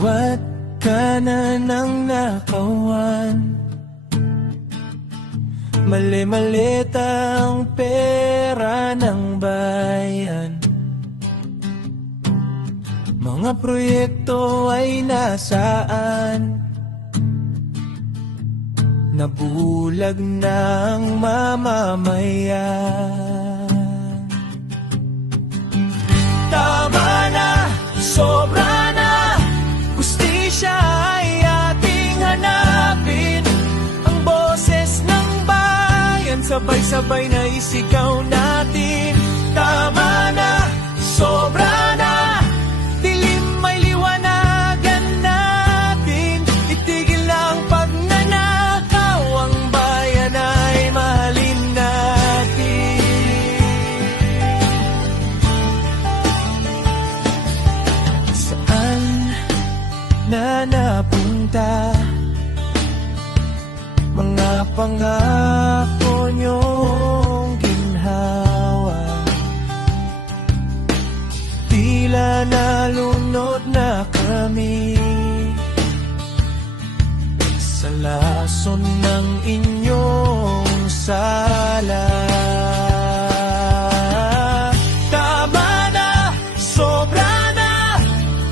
Liwat ka na ng nakawan, mali-malit ang pera ng bayan. Mga proyekto ay nasaan? Nabulag ng mamamayan. Tama na, sobra na, hustisya ay ating hanapin. Ang boses ng bayan, sabay-sabay na isigaw natin. Tama na, sobra na, dilim may liwanagan natin. Itigil na ang pagnanakaw, ang bayan ay mahalin natin. Saan na napunta mga pangako niyong ginhawa? Tila nalunod na kami sa lason ng inyong sala. Tama na, sobra na,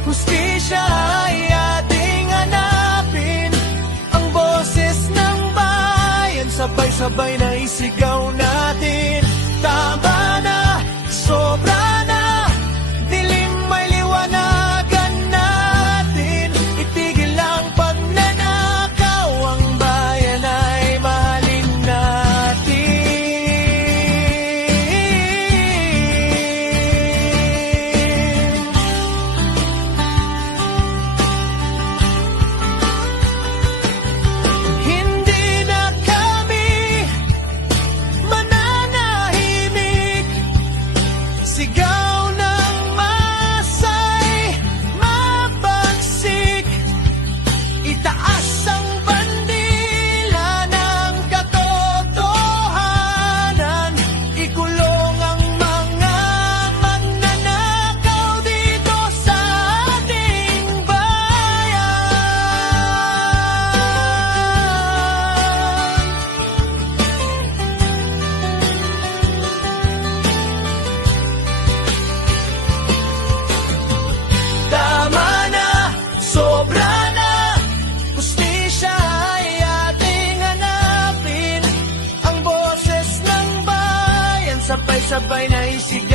hustisya ay ating hanapin. Ang boses ng bayan, sabay-sabay na isigaw natin. Tama na, sobra na, dilim may liwanagan natin. Itigil ang pagnanakaw, ang bayan ay mahalin natin. Hindi na kami mananahimik, sigaw ng masay mabagsik. Itaas ang bandila ng katotohanan, ikulong ang mga magnanakaw dito sa ating bayan. Tama na, sobra na, hustisya ay ating hanapin. Ang boses ng bayan, sabay-sabay na isigaw